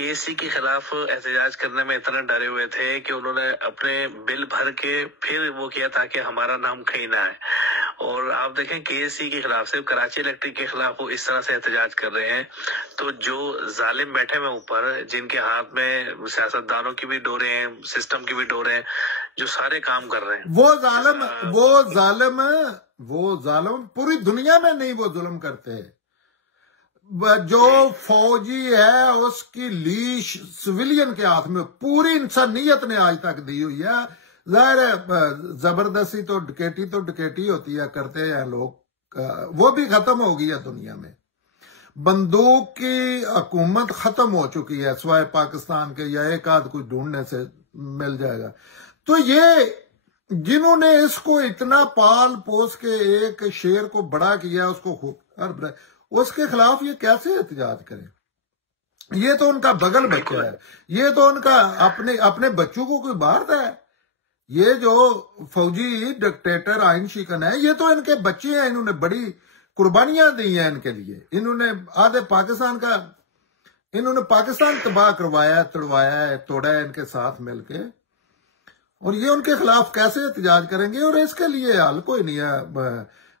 KSC کے خلاف احتجاج کرنے میں اتنا ڈرے ہوئے تھے کہ انہوں نے اپنے بل بھر کے پھر وہ کیا تاکہ ہمارا نام کہیں نہ آئے. اور آپ دیکھیں KSC کے خلاف صرف کراچی الیکٹرک کے خلاف وہ اس طرح سے احتجاج کر رہے ہیں. تو جو ظالم بیٹھے ہوئے اوپر، جن کے ہاتھ میں سیاستدانوں کی بھی ڈورے ہیں، سسٹم کی بھی ڈورے ہیں، جو سارے کام کر رہے ہیں، وہ ظالم پوری دنیا میں نہیں وہ ظلم کرتے. جو فوجی ہے اس کی لیش سویلین کے ہاتھ میں پوری انسانیت نے آج تک دی ہوئی ہے. ظاہر ہے زبردستی تو ڈکیٹی ہوتی ہے، کرتے ہیں لوگ، وہ بھی ختم ہو گئی ہے دنیا میں. بندوق کی حکومت ختم ہو چکی ہے سوائے پاکستان کے، یا ایک آدھ کوئی ڈھونڈنے سے مل جائے گا. تو یہ جنہوں نے اس کو اتنا پال پوس کے ایک شیر کو بڑا کیا، اس کو اس کے خلاف یہ کیسے احتجاج کریں؟ یہ تو ان کا بغل بچہ ہے، یہ تو ان کا اپنے بچوں کو کوئی باہر ہے. یہ جو فوجی ڈکٹیٹر آئین شکن ہے، یہ تو ان کے بچے ہیں. انہوں نے بڑی قربانیاں دی ہیں ان کے لیے. انہوں نے آدھے پاکستان تباہ کروایا، تڑوایا ہے، توڑا ہے ان کے ساتھ مل کے. اور یہ ان کے خلاف کیسے احتجاج کریں گے؟ اور اس کے لیے حل کوئی نہیں ہے.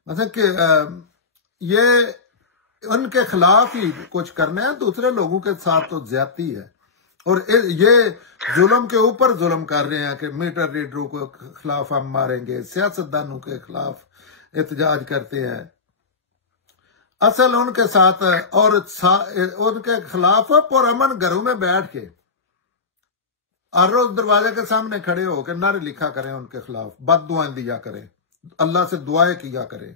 مثلا کہ یہ ان کے خلاف ہی کچھ کرنا ہے، دوسرے لوگوں کے ساتھ تو زیادتی ہے. اور یہ ظلم کے اوپر ظلم کر رہے ہیں کہ میٹر ریڈروں کے خلاف ہم ماریں گے، سیاستدانوں کے خلاف احتجاج کرتے ہیں. اصل ان کے ساتھ اور ان کے خلاف پرامن گھروں میں بیٹھ کے ہر روز دروازے کے سامنے کھڑے ہو کے نعرے لکھا کریں، ان کے خلاف بد دعائیں دیا کریں، اللہ سے دعائیں کیا کریں.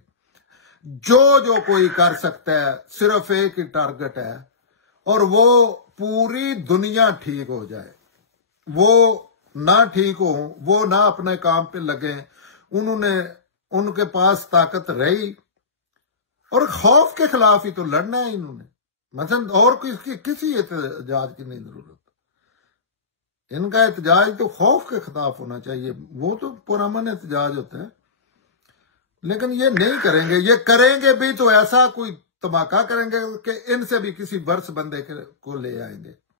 جو کوئی کر سکتا ہے، صرف ایک ہی ٹارگٹ ہے، اور وہ پوری دنیا ٹھیک ہو جائے. وہ نہ ٹھیک ہو، وہ نہ اپنے کام پہ لگیں. ان کے پاس طاقت رہی، اور خوف کے خلاف ہی تو لڑنا ہے انہوں نے. مثلا اور کسی احتجاج کی نہیں ضرورت. ان کا احتجاج تو خوف کے خلاف ہونا چاہیے، وہ تو پرامن احتجاج ہوتا ہے. لیکن یہ نہیں کریں گے. یہ کریں گے بھی تو ایسا کوئی دھماکہ کریں گے کہ ان سے بھی کسی برس بندے کو لے آئیں گے.